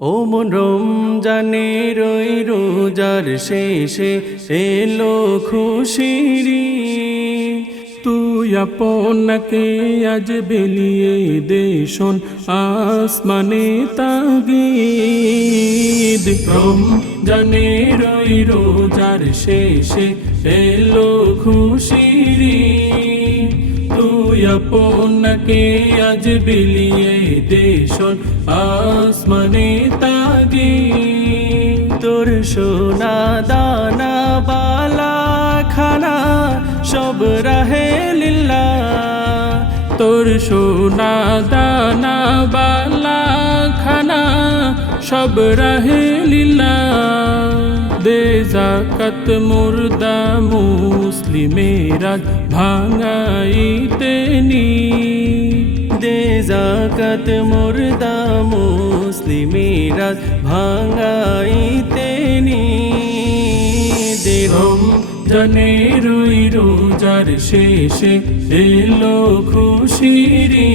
ও মন রমজানে রই রোজার শেষে এলো খুশিরি তুই আপনাকে আজ বেলিয়ে দেশন আসমানে তাগিদ। জানে রই রোজার শেষে এলো খুশিরি আপনাকে আজ বিলিয়ে দেশন আসমানে তাগি তোর সোনা দানা বালা খানা সব রাহে লিল্লা তোর সোনা দানা বালা খানা সব রাহে লীলা দে জাকাত মুর্দা মুসলিমেরা ভাঙাইতে নি দে জাকাত মুর্দা মুসলিমেরা ভাঙাইতে রম জানে রই রোজার শেষে এলো খুশিরি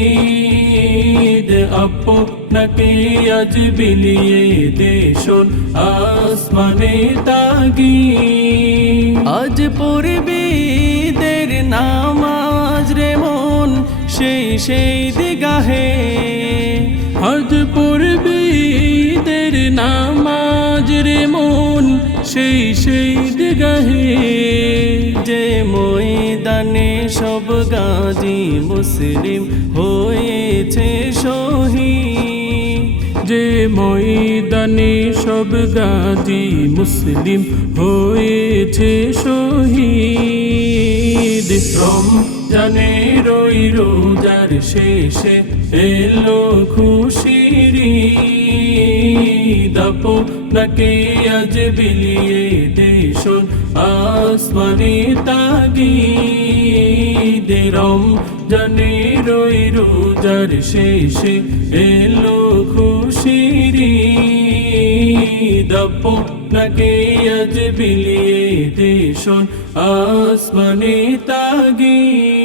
আপনাকে আজ বিলিয়ে দেশন আসমানে তাগি আজ পড়বি দের নামাজ রে মন সেই সেই দিগাহে। আজ পড়বি দের নামাজ রে মন সেই সেই দিগাহে যে ময়দানে সব গাজী মুসলিম হয়েছে শহীদ। যে ময়দানে সব গাজী মুসলিম হয়েছে শহীদ। জানে রই রোজার শেষে এলো খুশিরি দাপো নাকে আজ বিলিয়ে দেশন আসমানে তাগি দেরম জানে রই রোজার শেষে এলো খুশিরি দাপো নাকে আজ বিলিয়ে দেশন আসমানে তাগি